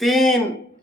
3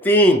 3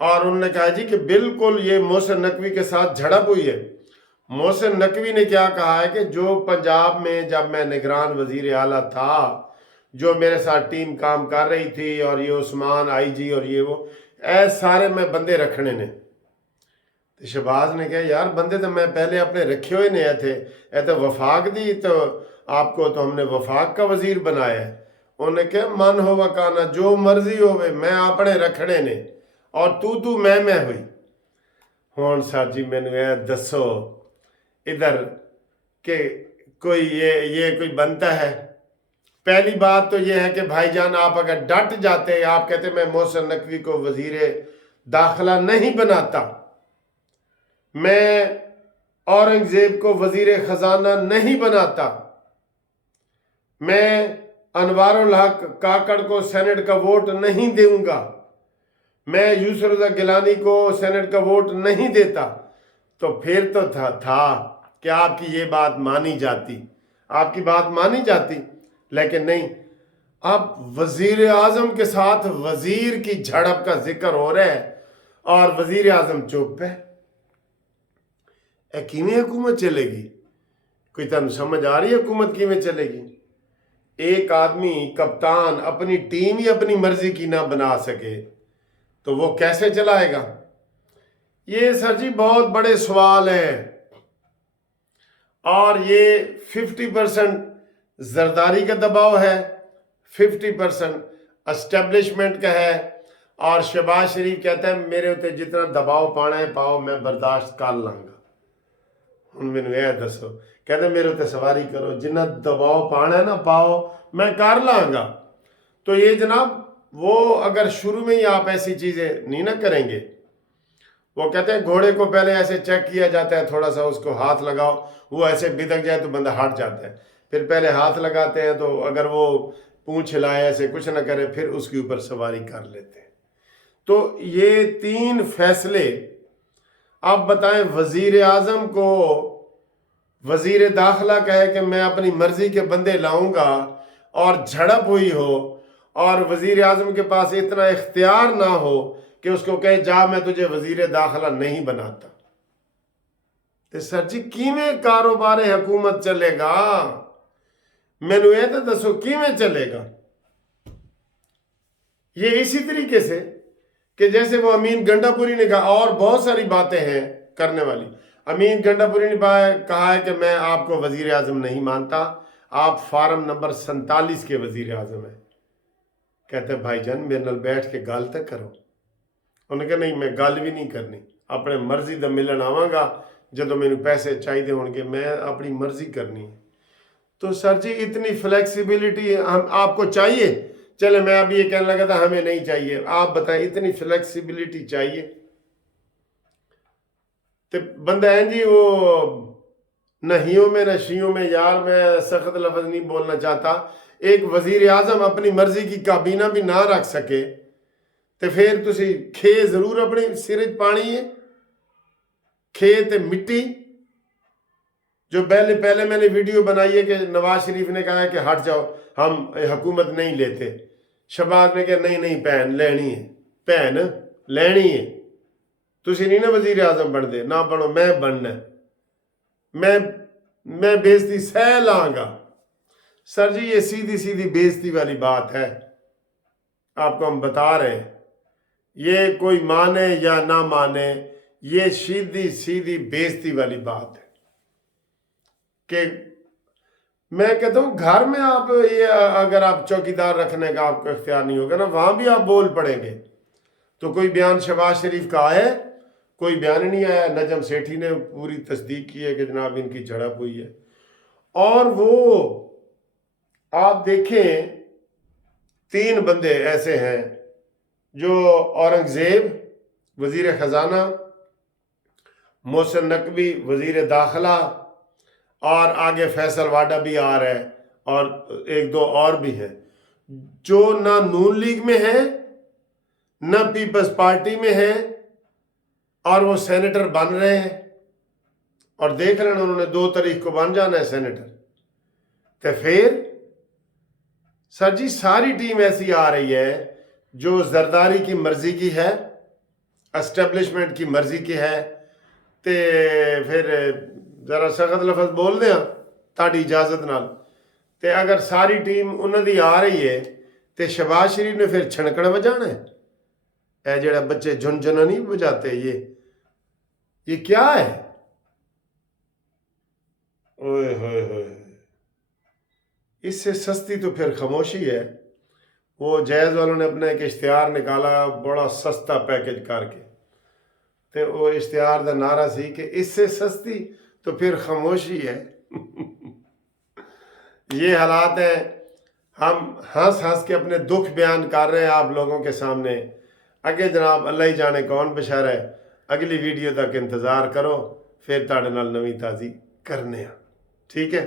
اور انہوں نے کہا جی کہ بالکل یہ محسن نقوی کے ساتھ جھڑپ ہوئی ہے۔ محسن نقوی نے کیا کہا ہے کہ جو پنجاب میں جب میں نگران وزیر اعلیٰ تھا، جو میرے ساتھ ٹیم کام کر رہی تھی، اور یہ عثمان آئی جی اور یہ وہ سارے میں بندے رکھنے نے۔ تو شہباز نے کہا یار بندے تو میں پہلے اپنے رکھے ہوئے نہیں تھے، اے تو وفاق دی تو آپ کو تو ہم نے وفاق کا وزیر بنایا ہے۔ انہوں نے کہا من ہو وکانا، جو مرضی ہوئے میں اپنے رکھنے نے، اور تو میں ہوئی۔ ہون سر جی میں نے دسو ادھر کہ کوئی یہ کوئی بنتا ہے؟ پہلی بات تو یہ ہے کہ بھائی جان آپ اگر ڈٹ جاتے، آپ کہتے میں محسن نقوی کو وزیر داخلہ نہیں بناتا، میں اورنگزیب کو وزیر خزانہ نہیں بناتا، میں انوار الحق کاکڑ کو سینٹ کا ووٹ نہیں دوں گا، میں یوسف رضا گیلانی کو سینٹ کا ووٹ نہیں دیتا، تو پھر تو تھا کہ آپ کی یہ بات مانی جاتی، آپ کی بات مانی جاتی۔ لیکن نہیں، اب وزیر اعظم کے ساتھ وزیر کی جھڑپ کا ذکر ہو رہا ہے اور وزیر اعظم چپ ہے۔ کیویں حکومت چلے گی؟ کوئی تم سمجھ آ رہی ہے حکومت کیویں چلے گی؟ ایک آدمی کپتان اپنی ٹیم ہی اپنی مرضی کی نہ بنا سکے تو وہ کیسے چلائے گا؟ یہ سر جی بہت بڑے سوال ہیں، اور یہ 50% زرداری کا دباؤ ہے، 50% اسٹیبلشمنٹ کا ہے، اور شہباز شریف کہتا ہے میرے ہوتے جتنا دباؤ پانا ہے پاؤ، میں برداشت کر لوں گا۔ ان میں نے دسو کہتے میرے ہوتے سواری کرو، جنہ دباؤ پانا ہے نا پاؤ، میں کر لوں گا۔ تو یہ جناب وہ اگر شروع میں ہی آپ ایسی چیزیں نہیں نہ کریں گے، وہ کہتے ہیں گھوڑے کو پہلے ایسے چیک کیا جاتا ہے، تھوڑا سا اس کو ہاتھ لگاؤ، وہ ایسے بدک جائے تو بندہ ہٹ جاتا ہے، پھر پہلے ہاتھ لگاتے ہیں تو اگر وہ پونچھ ہلائے ایسے کچھ نہ کرے پھر اس کے اوپر سواری کر لیتے ہیں۔ تو یہ 3 فیصلے آپ بتائیں، وزیر اعظم کو وزیر داخلہ کہے کہ میں اپنی مرضی کے بندے لاؤں گا، اور جھڑپ ہوئی ہو، اور وزیر اعظم کے پاس اتنا اختیار نہ ہو کہ اس کو کہے جا میں تجھے وزیر داخلہ نہیں بناتا، تو سر جی کیویں کاروبار حکومت چلے گا؟ میں نے یہ تو دسو کیویں چلے گا؟ یہ اسی طریقے سے کہ جیسے وہ امین گنڈا پوری نے کہا، اور بہت ساری باتیں ہیں کرنے والی۔ امین گنڈا پوری نے کہا ہے کہ میں آپ کو وزیر اعظم نہیں مانتا، آپ فارم نمبر 47 کے وزیر اعظم ہیں۔ کہتے ہیں بھائی جان میرے نال بیٹھ کے گل تک کرو۔ انہوں نے کہا نہیں میں گل بھی نہیں کرنی، اپنے مرضی دا ملن آواں گا، جدو میرے پیسے چاہیے ہون گے، میں اپنی مرضی کرنی ہے۔ تو سر جی اتنی فلیکسیبلٹی آپ کو چاہیے؟ چلے میں اب یہ کہنے لگا تھا ہمیں نہیں چاہیے، آپ بتائیں اتنی فلیکسیبلٹی چاہیے؟ تو بندہ ہے جی وہ نہیوں میں نشیوں میں، یار میں سخت لفظ نہیں بولنا چاہتا، ایک وزیر اعظم اپنی مرضی کی کابینہ بھی نہ رکھ سکے تو پھر تسی کھے ضرور اپنی سرج پانی ہے، کھے تے مٹی۔ جو پہلے میں نے ویڈیو بنائی ہے کہ نواز شریف نے کہا ہے کہ ہٹ جاؤ ہم حکومت نہیں لیتے، شہباز نے کہا نہیں پہن لینی ہے، پہن لینی ہے، تسی نہیں نا وزیر اعظم بن دے، نہ بنو میں بننا، میں بےزتی سہ لاں گا۔ سر جی یہ سیدھی بےزتی والی بات ہے، آپ کو ہم بتا رہے ہیں، یہ کوئی مانے یا نہ مانے، یہ سیدھی بےزتی والی بات ہے کہ میں کہتا ہوں گھر میں آپ یہ اگر آپ چوکیدار رکھنے کا آپ کو اختیار نہیں ہوگا نا، وہاں بھی آپ بول پڑیں گے۔ تو کوئی بیان شہباز شریف کا آئے؟ کوئی بیان ہی نہیں آیا۔ نجم سیٹھی نے پوری تصدیق کی ہے کہ جناب ان کی جھڑپ ہوئی ہے، اور وہ آپ دیکھیں 3 بندے ایسے ہیں جو اورنگزیب وزیر خزانہ، محسن نقوی وزیر داخلہ، اور آگے فیصل واڈا بھی آ رہا ہے، اور 1-2 اور بھی ہیں جو نہ نون لیگ میں ہیں نہ پیپلز پارٹی میں ہیں، اور وہ سینیٹر بن رہے ہیں، اور دیکھ رہے ہیں انہوں نے 2 تاریخ کو بن جانا ہے سینیٹر۔ تو پھر سر جی ساری ٹیم ایسی آ رہی ہے جو زرداری کی مرضی کی ہے، اسٹیبلشمنٹ کی مرضی کی ہے تے پھر ذرا سخت لفظ بول دیاں تاڑی اجازت نال تے اگر ساری ٹیم انہوں دی آ رہی ہے تے شہباز شریف نے پھر چھڑکڑ بجانا ہے. اے جڑا بچے جھن جھنا نہیں بجاتے یہ کیا ہے؟ اوئے ہوئے ہوئے، اس سے سستی تو پھر خاموشی ہے. وہ جیز والوں نے اپنا ایک اشتہار نکالا بڑا سستا پیکج کر کے تے وہ اشتہار دا نعرہ سی کہ اس سے سستی تو پھر خاموشی ہے. یہ حالات ہیں. ہم ہنس ہنس کے اپنے دکھ بیان کر رہے ہیں آپ لوگوں کے سامنے. اگے جناب اللہ ہی جانے کون بشر ہے. اگلی ویڈیو تک انتظار کرو پھر تاڑے نال نویں تازی کرنے ہیں. ٹھیک ہے.